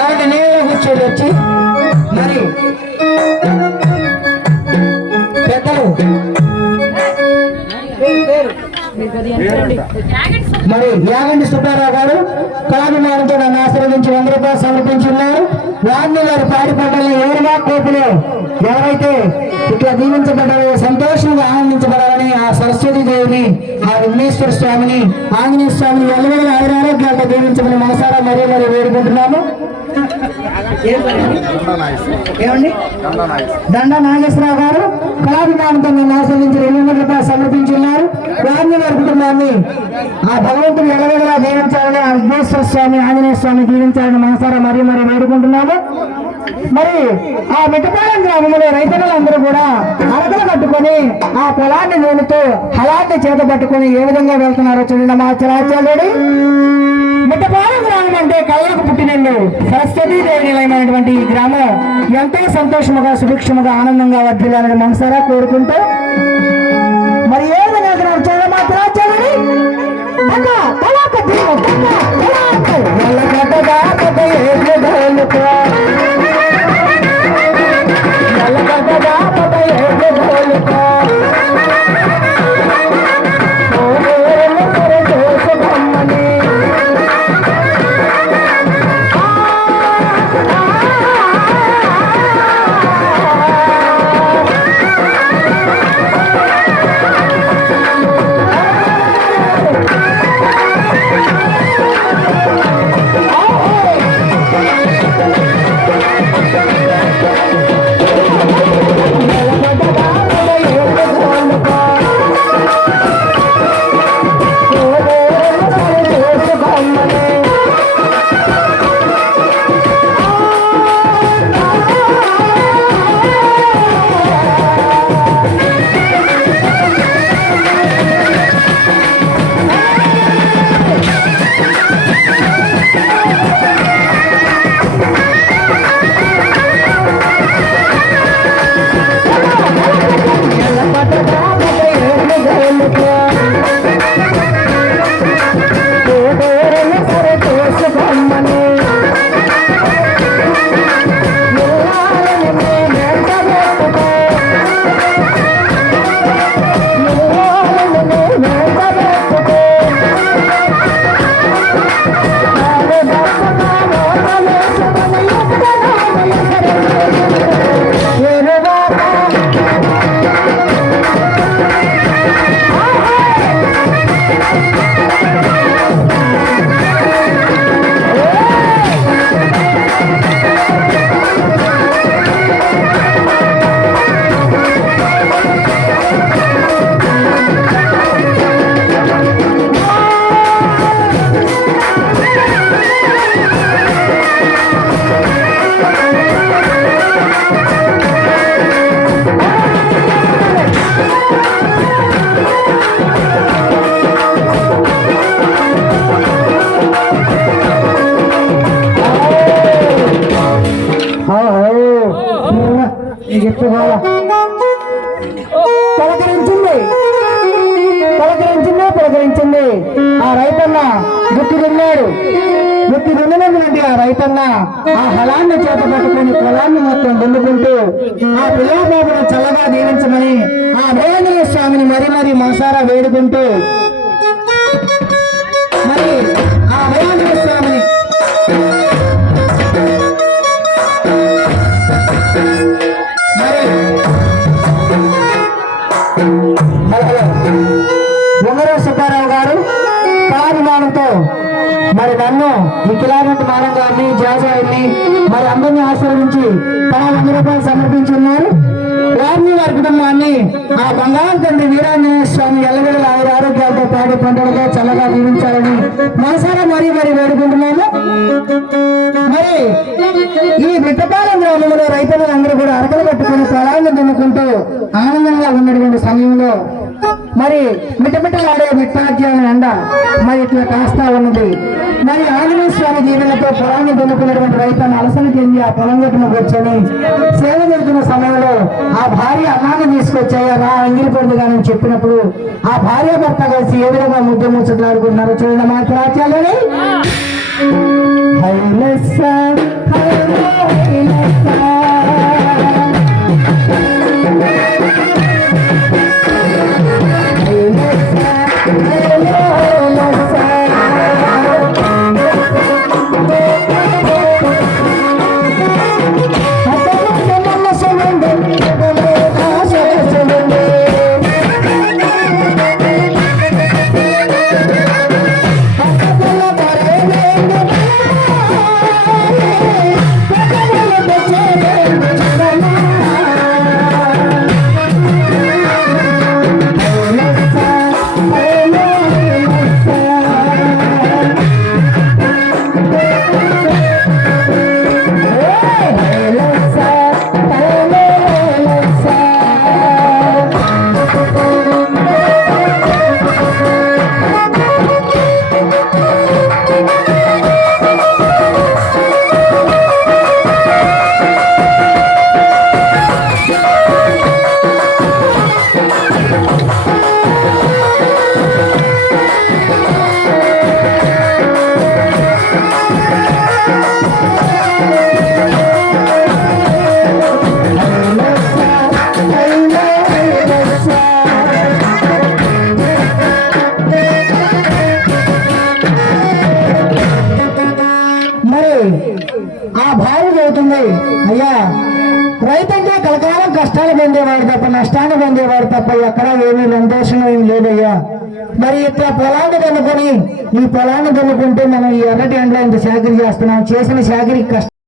ఎవరి నేల కూర్చొని వచ్చి మరి పెద్దలు మరి యాగంటి సుబ్బారావు గారు కళాభిమానంతో నన్ను ఆశీర్వదించి 100 రూపాయలు సమర్పించున్నారు. వారిని వారి పాడి పంటలను ఎవరిగా కోపులు ఎవరైతే ఇట్లా దీవించబడాలో సంతోషంగా ఆనందించబడాలని ఆ సరస్వతి దేవిని ఆ విఘ్నేశ్వర స్వామిని ఆంజనేయ స్వామిని ఎల్లవేళ ఆరోగ్యాలతో దీవించమని మనసారా మరీ మరీ వేడుకుంటున్నాము. ఏమండి దండ నాగేశ్వరరావు గారు కళాభిమానంతో నన్ను ఆస్వాదించి 200 రూపాయలు సమర్పించున్నారు. వారిని వారి కుటుంబాన్ని ఆ భగవంతుడు ఎల్లవేళలా దీవించాలని ఆ విఘ్నేశ్వర స్వామి ఆంజనేయ స్వామి దీవించాలని మనసారా మరీ మరీ వేడుకుంటున్నాము. మరి ఆ మిట్టపాలెం గ్రామంలో రైతులందరూ కూడా అరకలు కట్టుకొని ఆ పొలాన్ని నూనెతో హలాన్ని చేత పట్టుకొని ఏ విధంగా వెళ్తున్నారో చూడండి. మా ఆచార్యుడి మిట్టపాలెం గ్రామం అంటే కళ్ళకు పుట్టినల్లు సరస్వతీ దేవి నిలయమైనటువంటి ఈ గ్రామం ఎంతో సంతోషముగా సుభిక్షముగా ఆనందంగా వర్ధిల్లాలని మనసారా కోరుకుంటూ మరి ఏ విధంగా చూడండి. మా ఆచార్యుడి పలకరించింది ఆ రైతన్న గుర్తు తిన్నాడు. గుర్తు తిన్నదండి ఆ రైతన్న ఆ హలాన్ని చేత పట్టుకుని పొలాన్ని మొత్తం దున్నుకుంటూ ఆ పిల్లబాబును చల్లగా దీవించమని ఆ ఆంజనేయ స్వామిని మరీ మరీ మనసారా వేడుకుంటూ మరి ఆ ఆంజనేయ స్వామిని సుబ్బారావు గారు కళాభిమానంతో మరి నన్ను ఈ కిలారెడ్డి మానం గారిని జాజాయిని మరి అందరినీ ఆశీర్వదించి 100 రూపాయలు సమర్పించున్నారు. వారిని వారి కుటుంబాన్ని ఆ బంగారు తండ్రి వీరాంజనేయ స్వామి ఎల్లవేళ ఆరోగ్యాలతో పాడి పంటలతో చల్లగా జీవించాలని మనసారా మరీ మరి వేడుకుంటున్నాము. మరి ఈ మిట్టపాలెం గ్రామంలో రైతులందరూ కూడా అరకలు కట్టుకుని పొలాన్ని దున్నుకుంటూ ఆనందంగా ఉన్నటువంటి సమయంలో మరి మిటమిటలాడే మిట్టాజ్యాల ఎండ మరి ఇట్లా కాస్తా ఉన్నది. మరి ఆంజనేయ స్వామి దీవెనతో పొలాన్ని దున్నుకున్నటువంటి రైతు అలసలు చెంది ఆ పొలం గట్టున కూర్చొని సేవ జరుగుతున్న సమయంలో ఆ భార్య అన్నాన్ని తీసుకొచ్చాయా రా అంగిలి పొందుగాని చెప్పినప్పుడు ఆ భార్య భర్త కలిసి ఏ విధంగా ముద్దు ముచ్చట్లాడుకుంటున్నారు చూడండి మాత్రాచార్యుని. ఆ భార్య చెబుతుంది, అయ్యా రైతంటే కలకాలం కష్టాలు పొందేవాడు తప్ప నష్టాన్ని పొందేవాడు తప్ప ఎక్కడ ఏమీ సంతోషం ఏమి లేదయ్యా. మరి ఇట్లా పొలాన్ని కొనుక్కొని ఈ పొలాన్ని కొనుక్కుంటే మనం ఈ ఎర్రటి ఎండలో ఇంత చాకరీ చేస్తున్నాం, చేసిన చాకరీ కష్టం